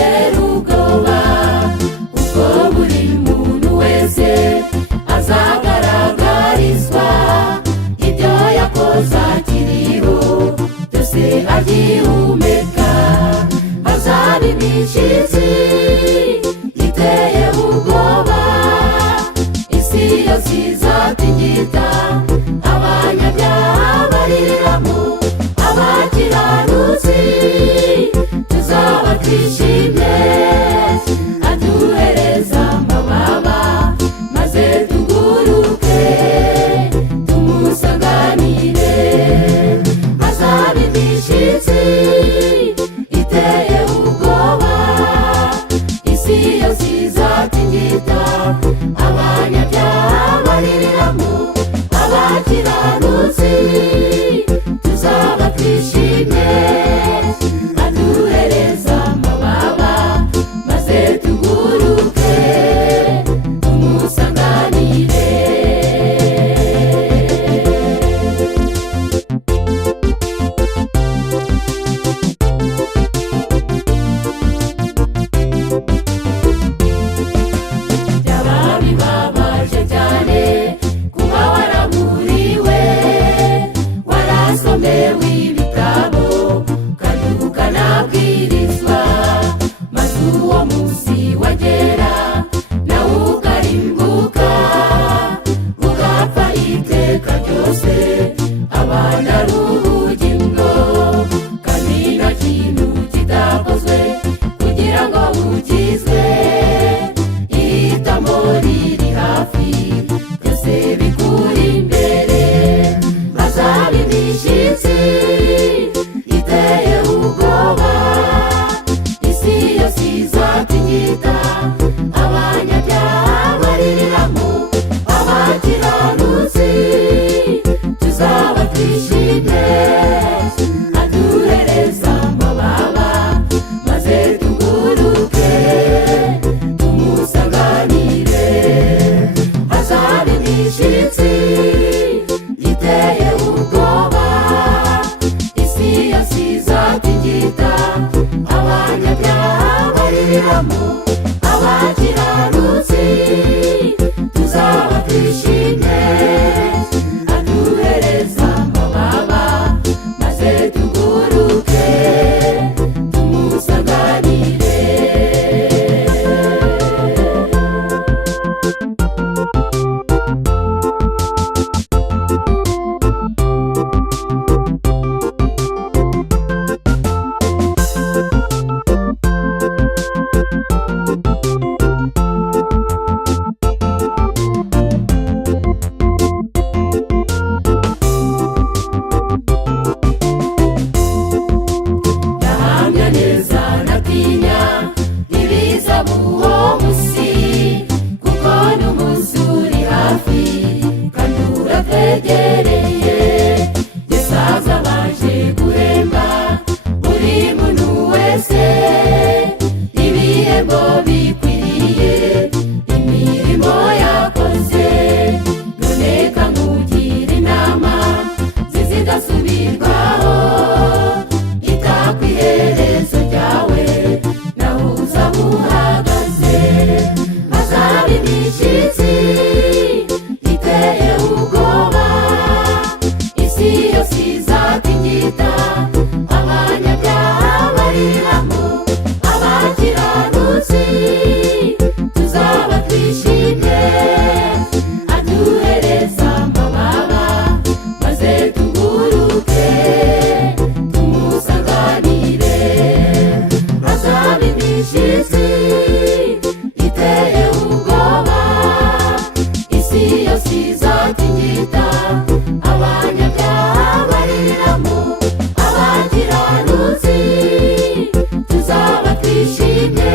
ntugire ubwoba, kuko buri muntu wese azagaragarizwa ibyo yakoze akiriho, byose agihumeka. Hazaba imishyitsi iteye ubwoba, isi yose izatigita, abanyabyaha bariramo, abakiranutsi tuzaba twishimye, aduhereza amababa maze tuguruke tumusanganire. Hazaba imishyitsi iteye ubwoba, isi yose izatigita, abanyabyaha bariramo, abakiranutsi tuzaba twishimye, aduhereza amababa maze tuguruke tumusanganire. Byaba bibabaje cyane kuba waraburiwe, warasomewe ibitabo kandi ukanabwirizwa, maze uwo munsi wagera nawe ukarimbuka, ugapfa iteka ryose. Abana ari ubugingo kandi nta kintu kitakozwe kugira ngo ukizwe, ihitamo riri hafi, byose bikuri imbere. Hazaba imishyitsi iteye ubwoba, isi yose izatigita, abanyabyaha bariramo, abakiranutsi tuzaba twishimye, aduhereza amababa maze tuguruke tumusanganire. Hazaba imishyitsi iteye ubwoba, isi yose izatigita, abanyabyaha bariramo, abakiranutsi tuzaba twishimye, aduhereza amababa maze tuguruke tumusanganire. Ndahamya neza ntatinya ibiza muwo munsi, kuko n'umunsi uri hafi kandi uratwegereye. Yesu azabanje guhemba buri muntu wese ibihembo bikwiriye imirimo yakoze. None kankugire inama zizidasubirwaho, ita ku iherezo ryawe naho uzaba uhagaze. Hazaba imishyitsi iteye ubwoba, isi yose izatigita, abanyabyaha bariramo, abakiranutsi tuzaba twishimye, aduhereza amababa maze tuguruke tumusanganire. Hazaba imishyitsi iteye ubwoba, isi yose izatigita, abanyabyaha bariramo, abakiranutsi tuzaba twishimye.